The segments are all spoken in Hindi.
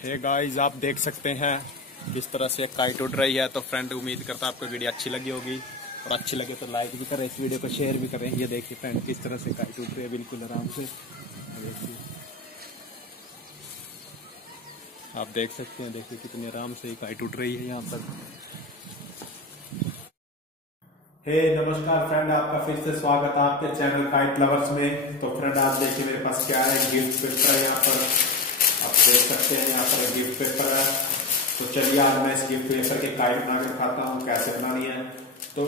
हे गाइस, आप देख सकते हैं किस तरह से काइट उड़ रही है। तो फ्रेंड, उम्मीद करता आपको वीडियो अच्छी लगी होगी, और अच्छी लगे तो लाइक भी करें, इस वीडियो को शेयर भी करें। ये देखिए फ्रेंड, किस तरह से काइट उड़ रही है, बिल्कुल आराम से। देखिए, आप देख सकते हैं, देखिए कितनी आराम से काइट उड़ रही है यहाँ पर। नमस्कार फ्रेंड, आपका फिर से स्वागत है आपके चैनल काइट लवर्स में। तो फ्रेंड, आप देखिए मेरे पास क्या है, गिफ्ट पेपर है यहाँ पर। आप देख सकते हैं यहाँ पर गिफ्ट पेपर है। तो चलिए आज मैं इस गिफ्ट पेपर के काइट बना के दिखाता हूँ कैसे बनानी है। तो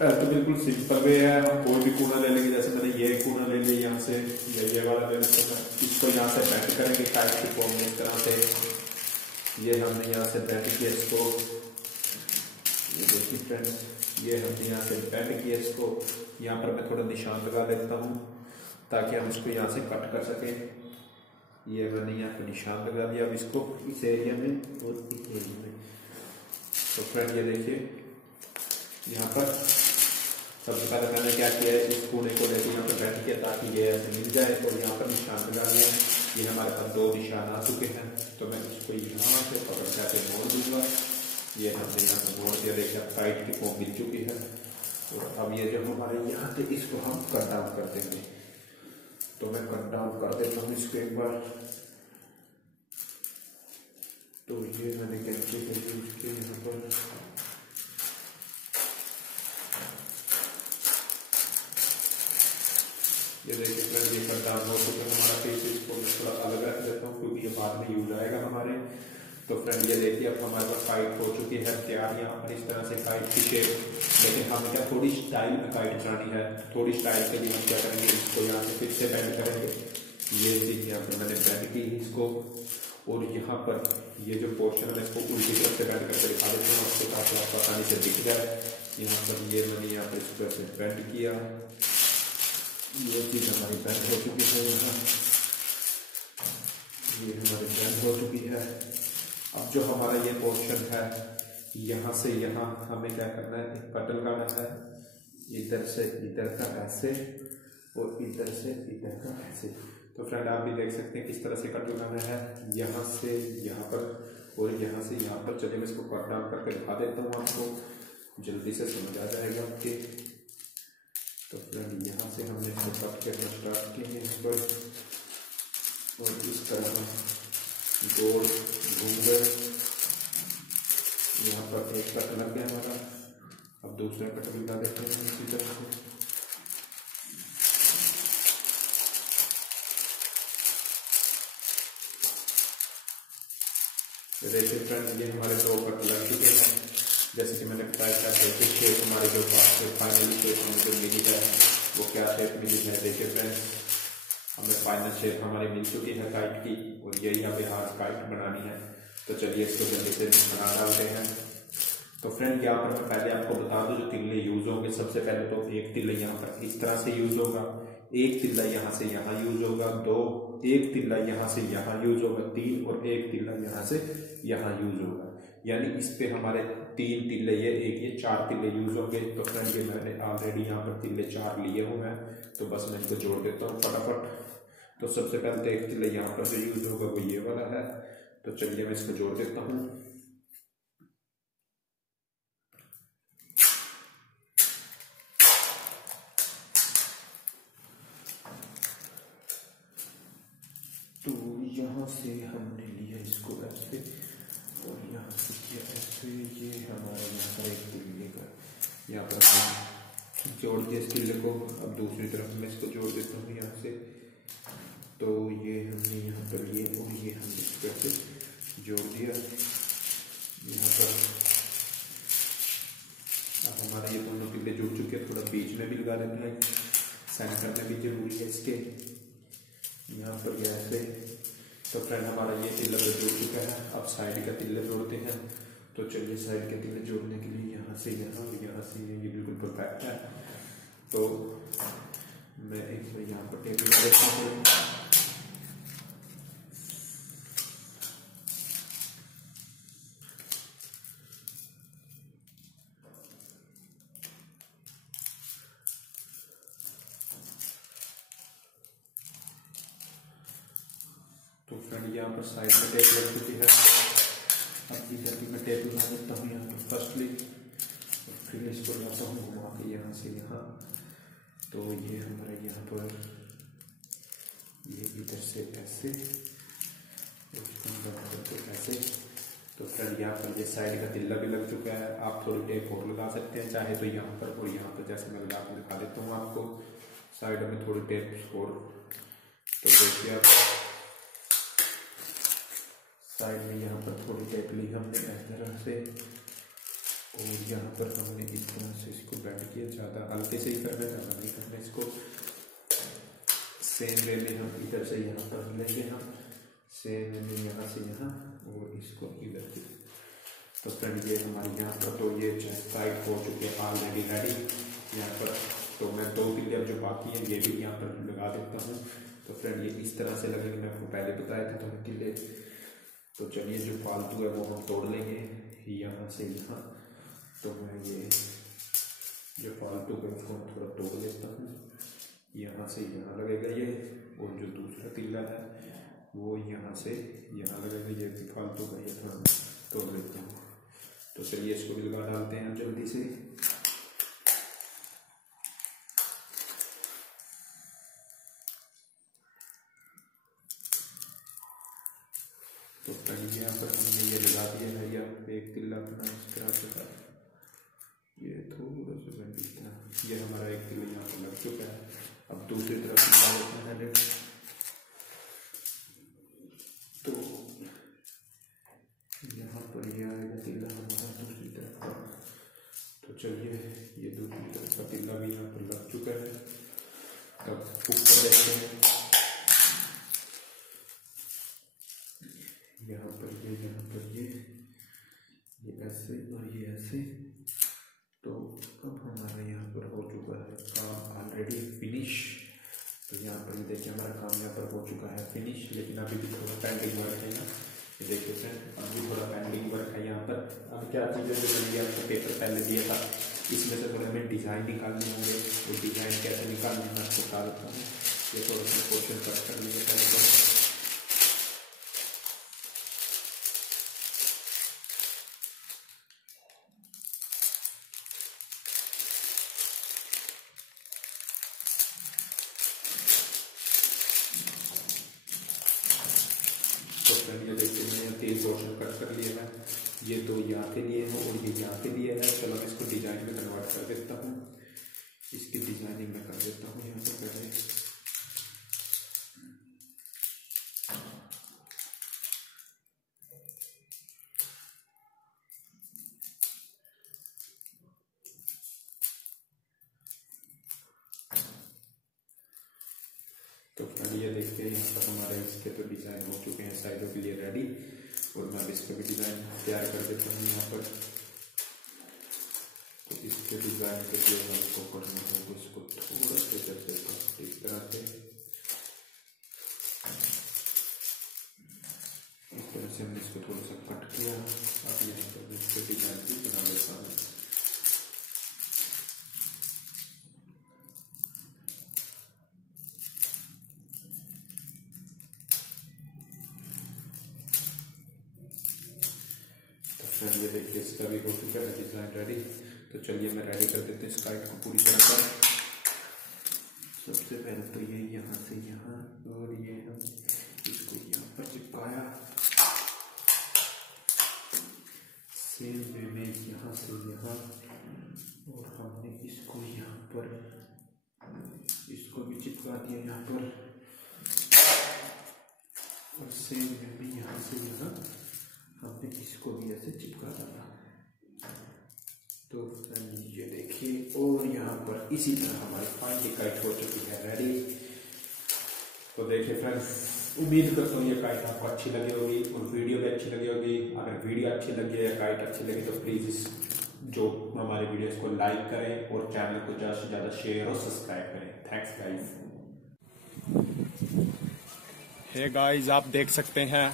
बिल्कुल सिंपल वे है, हम कोई भी कूना ले लेंगे। जैसे मैंने ये कूना ले लिया यहाँ से, ये वाला ले लेते हैं। इसको यहाँ से बेंड करेंगे काइट की फॉर्म में इस तरह से। ये हमने यहाँ से बेंड किया इसको, ये देखिए फ्रेंड्स, ये हमने यहाँ से बेंड किया इसको। यहाँ पर मैं थोड़ा निशान लगा देता हूँ ताकि हम इसको यहाँ से कट कर सकें। ये मैंने यहाँ पर निशान लगा दिया। अब इसको इस एरिया में और इस एरिया में। तो फ्रेंड ये देखिए, यहाँ पर सबसे पहले मैंने क्या किया है, इस कूने को लेकर यहाँ पर बेंड किया ताकि ये ऐसे मिल जाए। तो यहाँ पर निशान लगा दिया। ये हमारे पास दो निशान आ चुके हैं। तो मैं इसको यहाँ से पकड़ के मोड़ दूंगा। ये हमने यहाँ पर मोड़ दिया। देखिए अब काइट की फॉर्म मिल चुकी है। और अब ये जो हमारे यहाँ से इसको हम कट डाउन कर देंगे। तो मैं कट डाउन कर देता हूँ इसको एक बार। तो ये मैंने कैंची करके इसके यहाँ पर ये देखिए फ्रेंड, ये कट डाउन हो चुका है हमारा पीस। इसको मैं थोड़ा अलग रख देता हूँ क्योंकि ये बाद में यूज आएगा हमारे। तो फ्रेंड ये देखिए, अब हमारे पास काइट हो चुकी है तैयार। यहाँ पर इस तरह से काइट की शेप। लेकिन हमें क्या थोड़ी स्टाइल में काइट चलानी है। थोड़ी स्टाइल के लिए हम क्या करेंगे, इसको यहाँ से फिर से बेंड करेंगे। ये चीज यहाँ पर मैंने बेंड की इसको, और यहाँ पर ये जो पोर्शन है इसको उल्टी तरफ से बेंड करके दिखा देता हूँ आपको ताकि आपको आसानी से दिख जाए। यहाँ पर ये मैंने यहाँ पर इस तरह से बेंड किया। ये चीज हमारी बेंड हो चुकी है। यहाँ ये हमारी बेंड हो चुकी है। अब जो हमारा ये पोर्शन है, यहाँ से यहाँ हमें क्या करना है, एक कट लगाना है। इधर से इधर का ऐसे, और इधर से इधर का ऐसे। तो फ्रेंड आप भी देख सकते हैं किस तरह से कट लगाना है, यहाँ से यहाँ पर और यहाँ से यहाँ पर। चलिए मैं इसको कट डाउन करके दिखा देता हूँ आपको, जल्दी से समझ आ जाएगा आपके। तो फ्रेंड यहाँ से हमने इसको कट करना स्टार्ट किए हैं इस पर, और इस तरह गोल घूम गए। यहाँ पर एक कट लग गया हमारा। अब दूसरा कट भी लगा देते हैं इसी तरह से। देखिए फ्रेंड, ये हमारे दो कट लग चुके हैं। जैसे कि मैंने बताया क्या देखिए शेप हमारी जो फाइनल शेप हमें जो मिली है वो क्या शेप मिली है। देखिए फ्रेंड, हमें फाइनल शेप हमारी मिल चुकी है काइट की, और यही हमें आज काइट बनानी है। तो चलिए इसको जल्दी से बना डालते हैं। तो फ्रेंड यहाँ पर मैं पहले आपको बता दूं जो तिल्ले यूज होंगे। सबसे पहले तो एक तिल्ला यहाँ पर इस तरह से यूज होगा, एक तिल्ला यहाँ से यहाँ यूज होगा, दो, एक तिल्ला यहाँ से यहाँ यूज होगा, तीन, और एक तिल्ला यहाँ से यहाँ यूज होगा। यानी इस पे हमारे तीन तिल्ले, ये चार तिल्ले यूज होंगे। तो फ्रेंड ये मैंने ऑलरेडी यहाँ पर तिल्ले चार लिए हुए हैं। तो बस मैं इनको जोड़ देता हूँ फटाफट। तो सबसे पहले तो एक तिल्ला यहाँ पर जो यूज होगा वो ये वाला है। तो चलिए मैं इसको जोड़ देता हूँ। तो यहाँ से हमने लिया इसको ऐसे, और यहाँ से किया ऐसे। ये हमारा यहाँ पर एक तिल्ले का, यहाँ पर हम जोड़ दिया इस तिल्ले को। अब दूसरी तरफ मैं इसको जोड़ देता हूँ यहाँ से। तो ये हमने यहाँ पर लिए, और ये हमने इसको ऐसे जोड़ दिया यहाँ पर। अब हमारे ये दोनों तिल्ले जुड़ चुके हैं। थोड़ा बीच में भी लगा देना है, सेंटर में भी जरूरी है इसके, यहाँ पर ऐसे। तो फ्रेंड हमारा ये तिल्ला तो जुड़ चुका है। अब साइड का तिल्ला जोड़ते हैं। तो चलिए साइड के तिल्ले जोड़ने के लिए यहाँ से यहाँ और यहाँ से ये बिल्कुल परफेक्ट है। तो मैं एक बार यहाँ पर टेप लगा देता हूँ। तो फ्रेंड यहाँ पर साइड में टेप लग चुकी है। अब इधर भी मैं टेप लगा देता हूँ यहाँ पर फर्स्टली, और फिर इसको लाता हूँ घुमा के यहाँ से यहाँ। तो ये हमारा यहाँ पर ये इधर से ऐसे, उसको अंदर तो ऐसे। तो फ्रेंड यहाँ पर ये साइड का तिल्ला भी लग चुका है। आप थोड़ी टेप और लगा सकते हैं चाहे तो यहाँ पर, और यहाँ पर जैसे मैं लगा के दिखा देता हूँ आपको साइड में थोड़ी टेप और। तो देखिए आप साइड में यहाँ पर थोड़ी टेप ली हमने इस तरह से, और यहाँ पर हमने इस तरह से इसको बेंड किया। ज़्यादा हल्के से ही करना, ज़्यादा नहीं करना इसको। सेम वे में हम इधर से यहाँ पर लेंगे, हम सेम वे में यहाँ से यहाँ, और इसको इधर से। तो फ्रेंड ये हमारे यहाँ पर तो ये टाइट हो चुके हैं ऑलरेडी रेडी यहाँ पर। तो मैं 2 पिलर जो बाकी हैं ये भी यहाँ पर लगा देता हूँ। तो फ्रेंड ये इस तरह से लगेंगे, मैं आपको पहले बताया था थोड़े किले। तो चलिए जो फालतू है वो हम तोड़ लेंगे यहाँ से यहाँ। तो मैं ये जो फालतू है उसको थोड़ा तोड़ लेता हूँ, यहाँ से यहाँ लगेगा ये, और जो दूसरा तिल्ला है वो यहाँ से यहाँ लगेगा। ये भी फालतू का ये थोड़ा तोड़ लेता हूँ। तो चलिए इसको भी लगा डालते हैं जल्दी से। तो फ्रेंड यहाँ पर हमने ये लगा दिया है, यहाँ पे एक तिल्ला अपना इस तरह से, ये थोड़ा सा बन दिखता है। ये हमारा एक तिल्ला यहाँ पर लग चुका है। अब दूसरी तरफ लगा देते हैं। तो यहाँ पर ये आएगा तिल्ला हमारा दूसरी तरफ का। तो चलिए ये दूसरी तरफ का तिल्ला भी यहाँ पर लग चुका है। अब ऊपर देखते हैं, यहाँ पर ये ऐसे और ये ऐसे। तो अब हमारा यहाँ पर हो चुका है काम ऑलरेडी फिनिश। तो यहाँ पर ये देखिए हमारा काम यहाँ पर हो चुका है फिनिश, लेकिन अभी भी थोड़ा पेंडिंग वर्क है यहाँ। ये देखिए फ्रेंड अभी थोड़ा पेंडिंग वर्क है यहाँ पर। अब क्या चीज़ें जो मैंने आपको पेपर पहले दिया था, इसमें से थोड़ा हमें डिज़ाइन निकालने होंगे। वो डिज़ाइन कैसे निकालने मैं आपको बता देता हूँ। ये थोड़ा सा क्वेश्चन कट कर लेंगे पहले तो। तो फ्रेंड ये देखते हैं मैंने 3 पोर्शन कट कर लिए हैं। ये 2 यहाँ के लिए हैं और ये यहाँ के लिए है। चलो मैं इसको डिजाइन में कन्वर्ट कर देता हूँ। इसकी डिजाइनिंग में कर देता हूँ यहाँ पर पहले। तो फ्रेंड ये देखते हैं यहाँ पर हमारे इसके तो डिज़ाइन हो चुके हैं साइडों के लिए रेडी। और मैं इसका भी डिज़ाइन तैयार कर देता हूँ यहाँ पर। तो इसके डिज़ाइन के लिए हमको करना होगा, इसको थोड़ा सा जैसे इस तरह से हमने इसको थोड़ा सा कट किया। अब यहाँ पर इसके डिज़ाइन भी बना लेता हूँ। ये देखिए इसका भी हो चुका है डिज़ाइन रेडी। तो चलिए मैं रेडी कर देते हैं इस काइट को पूरी तरह से। सबसे पहले तो ये यहाँ से यहाँ, और ये हम इसको यहाँ पर चिपकाया। सेम वे में यहाँ से यहाँ, और हमने इसको यहाँ पर इसको भी चिपका दिया यहाँ पर। और सेम वे में यहाँ से यहाँ हमने इसको भी ऐसे चिपका डाला। तो ये देखिए, और यहाँ पर इसी तरह हमारी फाइनली काइट हो चुकी है रेडी। तो देखिए फ्रेंड्स, उम्मीद करता हूँ ये काइट आपको अच्छी लगी होगी और वीडियो भी अच्छी लगी होगी। अगर वीडियो अच्छी लगी या काइट अच्छी लगी तो प्लीज़ इस जो हमारे वीडियोस को लाइक करें और चैनल को ज़्यादा से ज़्यादा शेयर और सब्सक्राइब करें। Thanks guys. हे गाइस, आप देख सकते हैं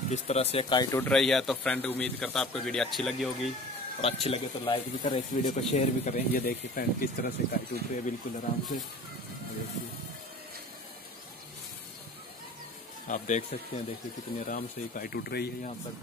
किस तरह से काइट उड़ रही है। तो फ्रेंड उम्मीद करता है आपको वीडियो अच्छी लगी होगी, और अच्छी लगे तो लाइक भी करें, इस वीडियो को शेयर भी करें। ये देखिए फ्रेंड किस तरह से काइट उड़ रही है बिल्कुल आराम से। देखिए आप देख सकते हैं, देखिए कितने आराम से काइट उठ रही है यहाँ पर।